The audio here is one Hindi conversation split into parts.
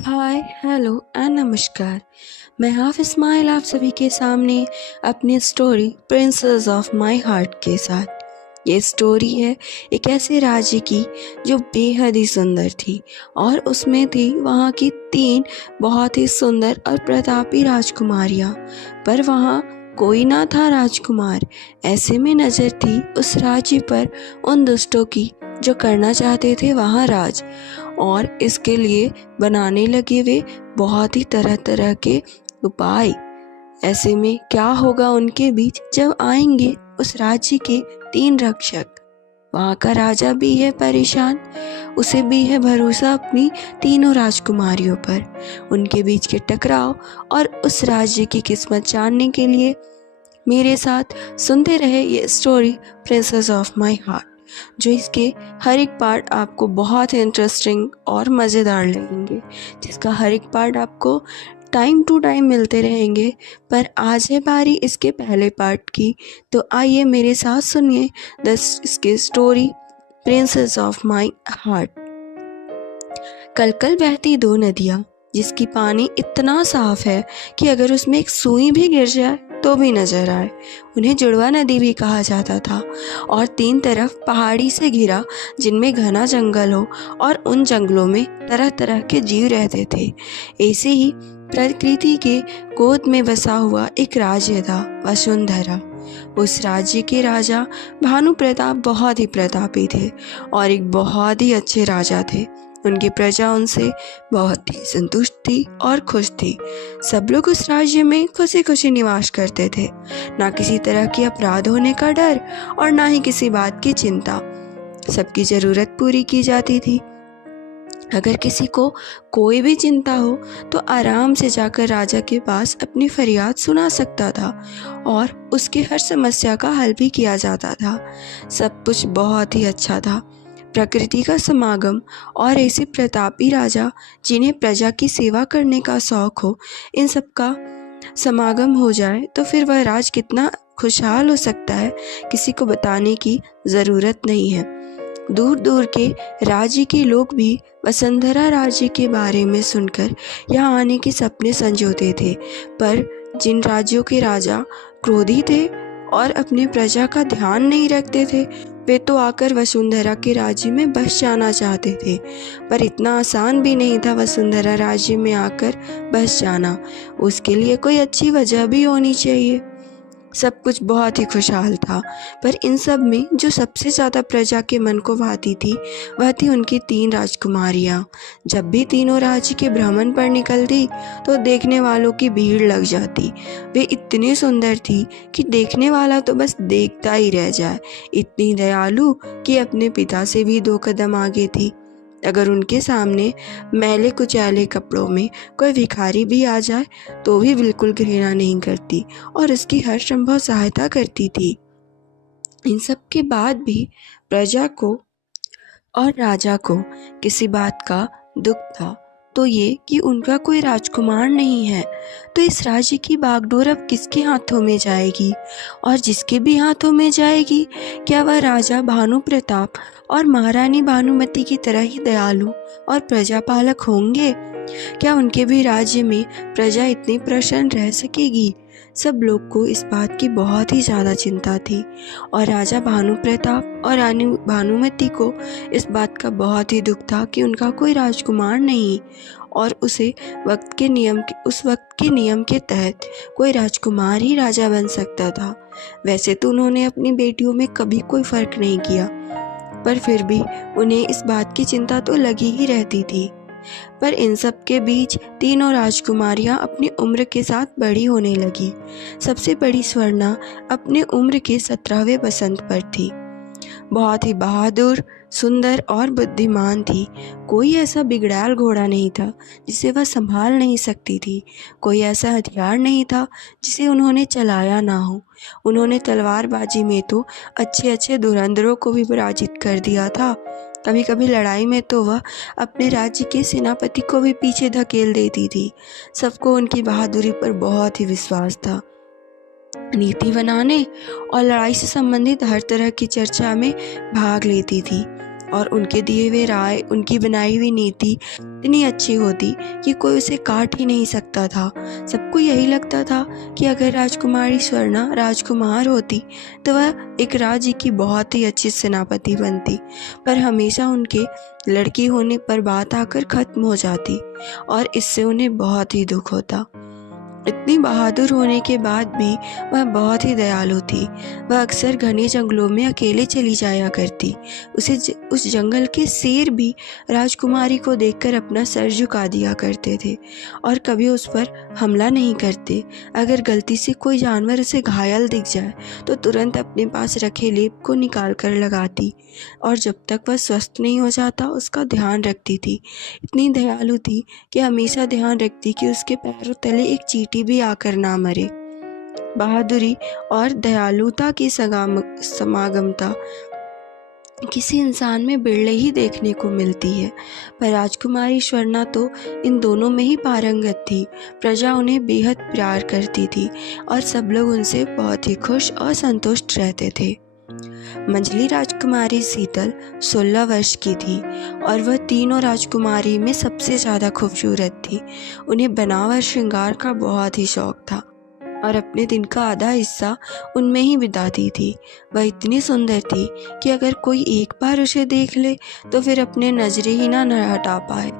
हाय हेलो एंड नमस्कार। मैं हाफ इस्माइल आप सभी के सामने अपनी story princess of my heart के साथ। ये स्टोरी है एक ऐसे राज्य की जो बेहद ही सुंदर थी और उसमें थी वहाँ की 3 बहुत ही सुंदर और प्रतापी राजकुमारियाँ। पर वहाँ कोई ना था राजकुमार। ऐसे में नज़र थी उस राज्य पर उन दुष्टों की जो करना चाहते थे वहाँ राज, और इसके लिए बनाने लगे वे बहुत ही तरह तरह के उपाय। ऐसे में क्या होगा उनके बीच जब आएंगे उस राज्य के 3 रक्षक। वहाँ का राजा भी है परेशान, उसे भी है भरोसा अपनी तीनों राजकुमारियों पर। उनके बीच के टकराव और उस राज्य की किस्मत जानने के लिए मेरे साथ सुनते रहे ये story princess of my heart, जो इसके हर एक पार्ट आपको बहुत इंटरेस्टिंग और मज़ेदार लगेंगे, जिसका हर एक पार्ट आपको टाइम टू टाइम मिलते रहेंगे। पर आज है बारी इसके पहले पार्ट की, तो आइए मेरे साथ सुनिए इसकी story princess of my heart. कल कल बहती 2 नदियाँ, जिसकी पानी इतना साफ है कि अगर उसमें एक सुई भी गिर जाए तो भी नजर आए। उन्हें जुड़वा नदी भी कहा जाता था और 3 तरफ पहाड़ी से घिरा, जिनमें घना जंगल हो और उन जंगलों में तरह तरह के जीव रहते थे। ऐसे ही प्रकृति के गोद में बसा हुआ एक राज्य था, वसुंधरा। उस राज्य के राजा भानु प्रताप बहुत ही प्रतापी थे और एक बहुत ही अच्छे राजा थे। उनकी प्रजा उनसे बहुत ही संतुष्ट थी और खुश थी। सब लोग उस राज्य में खुशी खुशी निवास करते थे, ना किसी तरह की अपराध होने का डर और ना ही किसी बात की चिंता। सबकी ज़रूरत पूरी की जाती थी। अगर किसी को कोई भी चिंता हो तो आराम से जाकर राजा के पास अपनी फरियाद सुना सकता था और उसकी हर समस्या का हल भी किया जाता था। सब कुछ बहुत ही अच्छा था। प्रकृति का समागम और ऐसे प्रतापी राजा जिन्हें प्रजा की सेवा करने का शौक हो, इन सब का समागम हो जाए तो फिर वह राज कितना खुशहाल हो सकता है, किसी को बताने की ज़रूरत नहीं है। दूर दूर के राज्य के लोग भी वसुंधरा राज्य के बारे में सुनकर यहाँ आने के सपने संजोते थे। पर जिन राज्यों के राजा क्रोधी थे और अपनी प्रजा का ध्यान नहीं रखते थे, वे तो आकर वसुंधरा के राज्य में बस जाना चाहते थे। पर इतना आसान भी नहीं था वसुंधरा राज्य में आकर बस जाना, उसके लिए कोई अच्छी वजह भी होनी चाहिए। सब कुछ बहुत ही खुशहाल था, पर इन सब में जो सबसे ज़्यादा प्रजा के मन को भाती थी वह थी उनकी 3 राजकुमारियाँ। जब भी तीनों राज्य के भ्रमण पर निकलती तो देखने वालों की भीड़ लग जाती। वे इतनी सुंदर थी कि देखने वाला तो बस देखता ही रह जाए। इतनी दयालु कि अपने पिता से भी 2 कदम आगे थी। अगर उनके सामने मैले कुचैले कपड़ों में कोई भिखारी भी आ जाए तो भी बिल्कुल घृणा नहीं करती और उसकी हर संभव सहायता करती थी। इन सब के बाद भी प्रजा को और राजा को किसी बात का दुख था, तो ये कि उनका कोई राजकुमार नहीं है। तो इस राज्य की बागडोर अब किसके हाथों में जाएगी? और जिसके भी हाथों में जाएगी, क्या वह राजा भानु प्रताप और महारानी भानुमति की तरह ही दयालु और प्रजापालक होंगे? क्या उनके भी राज्य में प्रजा इतनी प्रसन्न रह सकेगी? सब लोग को इस बात की बहुत ही ज़्यादा चिंता थी और राजा भानु प्रताप और रानी भानुमति को इस बात का बहुत ही दुख था कि उनका कोई राजकुमार नहीं और उस वक्त के नियम के तहत कोई राजकुमार ही राजा बन सकता था। वैसे तो उन्होंने अपनी बेटियों में कभी कोई फर्क नहीं किया, पर फिर भी उन्हें इस बात की चिंता तो लगी ही रहती थी। पर इन सब के बीच तीनों राजकुमारियां अपनी उम्र के साथ बड़ी होने लगी। सबसे बड़ी स्वर्णा अपने उम्र के 17वें बसंत पर थी। बहुत ही बहादुर, सुंदर और बुद्धिमान थी। कोई ऐसा बिगड़ैल घोड़ा नहीं था जिसे वह संभाल नहीं सकती थी। कोई ऐसा हथियार नहीं था जिसे उन्होंने चलाया ना हो। उन्होंने तलवारबाजी में तो अच्छे अच्छे धुरंधरों को भी पराजित कर दिया था। कभी कभी लड़ाई में तो वह अपने राज्य के सेनापति को भी पीछे धकेल देती थी। सबको उनकी बहादुरी पर बहुत ही विश्वास था। नीति बनाने और लड़ाई से संबंधित हर तरह की चर्चा में भाग लेती थी। और उनके दिए हुए राय, उनकी बनाई हुई नीति इतनी अच्छी होती कि कोई उसे काट ही नहीं सकता था। सबको यही लगता था कि अगर राजकुमारी स्वर्णा राजकुमार होती तो वह एक राज्य की बहुत ही अच्छी सेनापति बनती, पर हमेशा उनके लड़की होने पर बात आकर ख़त्म हो जाती और इससे उन्हें बहुत ही दुख होता। इतनी बहादुर होने के बाद भी वह बहुत ही दयालु थी। वह अक्सर घने जंगलों में अकेले चली जाया करती। उस जंगल के शेर भी राजकुमारी को देखकर अपना सर झुका दिया करते थे और कभी उस पर हमला नहीं करते। अगर गलती से कोई जानवर उसे घायल दिख जाए तो तुरंत अपने पास रखे लेप को निकाल कर लगाती और जब तक वह स्वस्थ नहीं हो जाता उसका ध्यान रखती थी। इतनी दयालु थी कि हमेशा ध्यान रखती कि उसके पैरों तले एक चींटी भी आकर ना मरे। बहादुरी और दयालुता की समागमता किसी इंसान में बिरले ही देखने को मिलती है, पर राजकुमारी स्वर्णा तो इन दोनों में ही पारंगत थी। प्रजा उन्हें बेहद प्यार करती थी और सब लोग उनसे बहुत ही खुश और संतुष्ट रहते थे। मंझली राजकुमारी शीतल 16 वर्ष की थी और वह तीनों राजकुमारी में सबसे ज़्यादा खूबसूरत थी। उन्हें बनावट श्रृंगार का बहुत ही शौक था और अपने दिन का आधा हिस्सा उनमें ही बिताती थी। वह इतनी सुंदर थी कि अगर कोई एक बार उसे देख ले तो फिर अपने नजरें ही ना हटा पाए।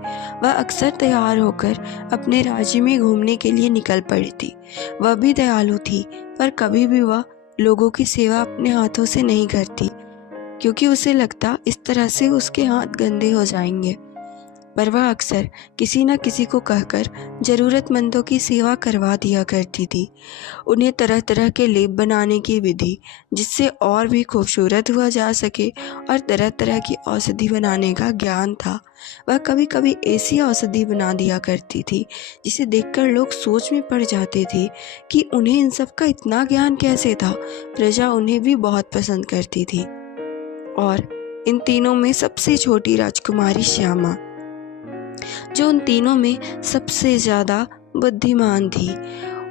वह अक्सर तैयार होकर अपने राज्य में घूमने के लिए निकल पड़ी थी। वह भी दयालु थी, पर कभी भी वह लोगों की सेवा अपने हाथों से नहीं करती, क्योंकि उसे लगता इस तरह से उसके हाथ गंदे हो जाएंगे। पर वह अक्सर किसी न किसी को कहकर ज़रूरतमंदों की सेवा करवा दिया करती थी। उन्हें तरह तरह के लेप बनाने की विधि, जिससे और भी खूबसूरत हुआ जा सके, और तरह तरह की औषधि बनाने का ज्ञान था। वह कभी कभी ऐसी औषधि बना दिया करती थी जिसे देखकर लोग सोच में पड़ जाते थे कि उन्हें इन सब का इतना ज्ञान कैसे था। प्रजा उन्हें भी बहुत पसंद करती थी। और इन तीनों में सबसे छोटी राजकुमारी श्यामा, जो उन तीनों में सबसे ज़्यादा बुद्धिमान थी।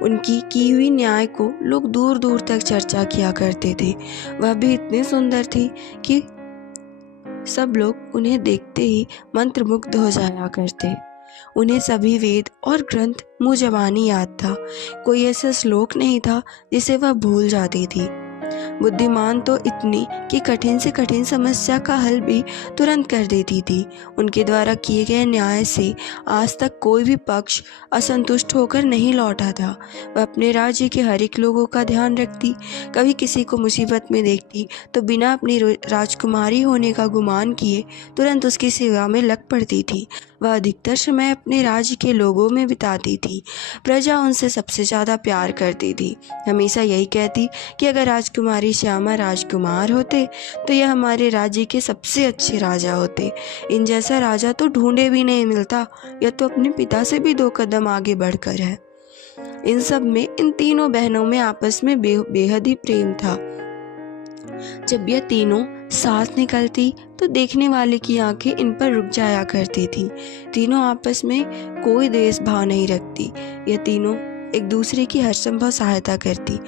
उनकी की हुई न्याय को लोग दूर दूर तक चर्चा किया करते थे। वह भी इतनी सुंदर थी कि सब लोग उन्हें देखते ही मंत्रमुग्ध हो जाया करते। उन्हें सभी वेद और ग्रंथ मुँह ज़बानी याद था। कोई ऐसा श्लोक नहीं था जिसे वह भूल जाती थी। बुद्धिमान तो इतनी कि कठिन से कठिन समस्या का हल भी तुरंत कर देती थी। उनके द्वारा किए गए न्याय से आज तक कोई भी पक्ष असंतुष्ट होकर नहीं लौटा था। वह अपने राज्य के हर एक लोगों का ध्यान रखती। कभी किसी को मुसीबत में देखती तो बिना अपनी राजकुमारी होने का गुमान किए तुरंत उसकी सेवा में लग पड़ती थी। वह अधिकतर समय अपने राज्य के लोगों में बिताती थी। प्रजा उनसे सबसे ज़्यादा प्यार करती थी। हमेशा यही कहती कि अगर राजकुमारी श्यामा राजकुमार होते तो यह हमारे राज्य के सबसे अच्छे राजा होते। इन जैसा राजा तो ढूंढे भी नहीं मिलता। यह तो अपने पिता से भी 2 कदम आगे बढ़कर है। इन सब में इन तीनों बहनों में आपस में बेहद ही प्रेम था। जब यह तीनों साथ निकलती तो देखने वाले की आंखें इन पर रुक जाया करती थी। तीनों आपस में कोई द्वेष भाव नहीं रखती। यह तीनों एक दूसरे की हर संभव सहायता करती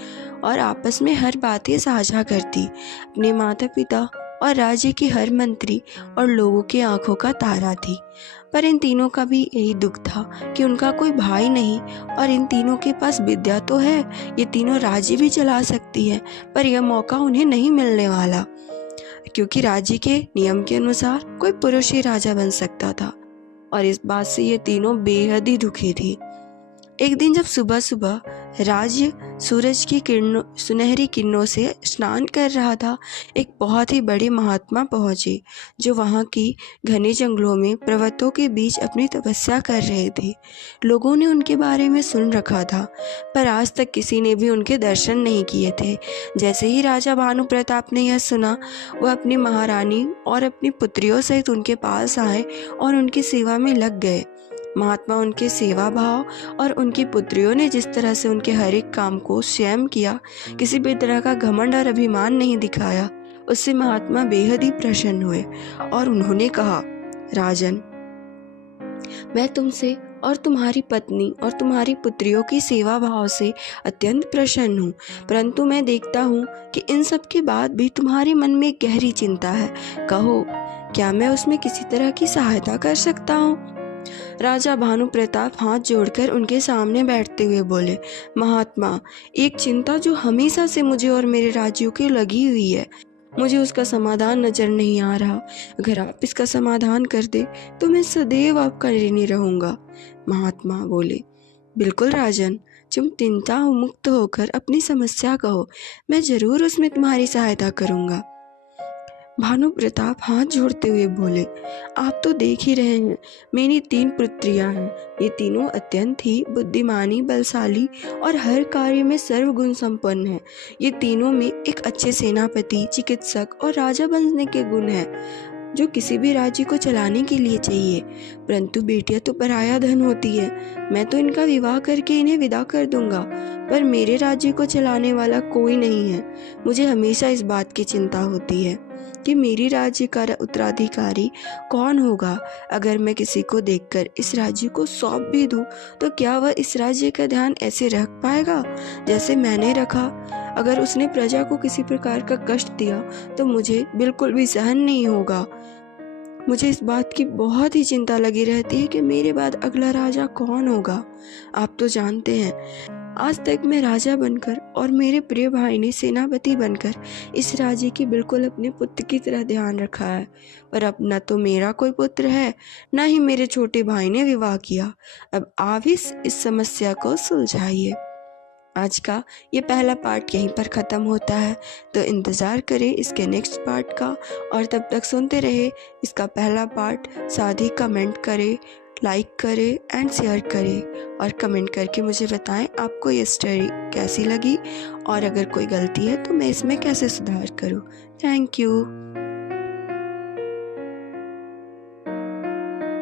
और आपस में हर बातें साझा करती। अपने माता पिता और राज्य के हर मंत्री और लोगों की आंखों का तारा थी। पर इन तीनों का भी यही दुख था कि उनका कोई भाई नहीं, और इन तीनों के पास विद्या तो है, ये तीनों राज्य भी चला सकती है, पर यह मौका उन्हें नहीं मिलने वाला, क्योंकि राज्य के नियम के अनुसार कोई पुरुष ही राजा बन सकता था। और इस बात से ये तीनों बेहद ही दुखी थी। एक दिन जब सुबह सुबह राज्य सूरज की सुनहरी किरणों से स्नान कर रहा था, एक बहुत ही बड़े महात्मा पहुँचे जो वहाँ की घने जंगलों में पर्वतों के बीच अपनी तपस्या कर रहे थे। लोगों ने उनके बारे में सुन रखा था, पर आज तक किसी ने भी उनके दर्शन नहीं किए थे। जैसे ही राजा भानु प्रताप ने यह सुना, वह अपनी महारानी और अपनी पुत्रियों सहित उनके पास आए और उनकी सेवा में लग गए। महात्मा उनके सेवा भाव और उनकी पुत्रियों ने जिस तरह से उनके हर एक काम को स्वयं किया, किसी भी तरह का घमंड और अभिमान नहीं दिखाया, उससे महात्मा बेहद ही प्रसन्न हुए और उन्होंने कहा, राजन, मैं तुमसे और तुम्हारी पत्नी और तुम्हारी पुत्रियों की सेवा भाव से अत्यंत प्रसन्न हूँ, परंतु मैं देखता हूँ कि इन सब के बाद भी तुम्हारे मन में गहरी चिंता है। कहो क्या मैं उसमें किसी तरह की सहायता कर सकता हूँ? राजा भानु प्रताप हाथ जोड़कर उनके सामने बैठते हुए बोले, महात्मा, एक चिंता जो हमेशा से मुझे और मेरे राज्यों की लगी हुई है, मुझे उसका समाधान नजर नहीं आ रहा। अगर आप इसका समाधान कर दे तो मैं सदैव आपका ऋणी रहूंगा। महात्मा बोले, बिल्कुल राजन, तुम चिंता मुक्त होकर अपनी समस्या कहो, मैं जरूर उसमें तुम्हारी सहायता करूंगा। भानु प्रताप हाथ जोड़ते हुए बोले, आप तो देख ही रहे हैं, मेरी 3 पुत्रियां हैं। ये तीनों अत्यंत ही बुद्धिमानी, बलशाली और हर कार्य में सर्वगुण संपन्न हैं। ये तीनों में एक अच्छे सेनापति, चिकित्सक और राजा बनने के गुण हैं, जो किसी भी राज्य को चलाने के लिए चाहिए। परंतु बेटियां तो पराया धन होती है। मैं तो इनका विवाह करके इन्हें विदा कर दूंगा, पर मेरे राज्य को चलाने वाला कोई नहीं है। मुझे हमेशा इस बात की चिंता होती है कि मेरी राज्य का उत्तराधिकारी कौन होगा। अगर मैं किसी को देखकर इस राज्य को सौंप भी दूं, तो क्या वह इस राज्य का ध्यान ऐसे रख पाएगा जैसे मैंने रखा? अगर उसने प्रजा को किसी प्रकार का कष्ट दिया तो मुझे बिल्कुल भी सहन नहीं होगा। मुझे इस बात की बहुत ही चिंता लगी रहती है कि मेरे बाद अगला राजा कौन होगा। आप तो जानते हैं, आज तक मैं राजा बनकर और मेरे प्रिय भाई ने सेनापति बनकर इस राज्य की बिल्कुल अपने पुत्र की तरह ध्यान रखा है, पर अब न तो मेरा कोई पुत्र है, न ही मेरे छोटे भाई ने विवाह किया। अब आप इस समस्या को सुलझाइए। आज का ये पहला पार्ट यहीं पर ख़त्म होता है, तो इंतज़ार करें इसके नेक्स्ट पार्ट का, और तब तक सुनते रहे इसका पहला पार्ट। साथ ही कमेंट करें, लाइक करें एंड शेयर करें, और कमेंट करके मुझे बताएं आपको ये स्टोरी कैसी लगी, और अगर कोई गलती है तो मैं इसमें कैसे सुधार करूं। Thank you.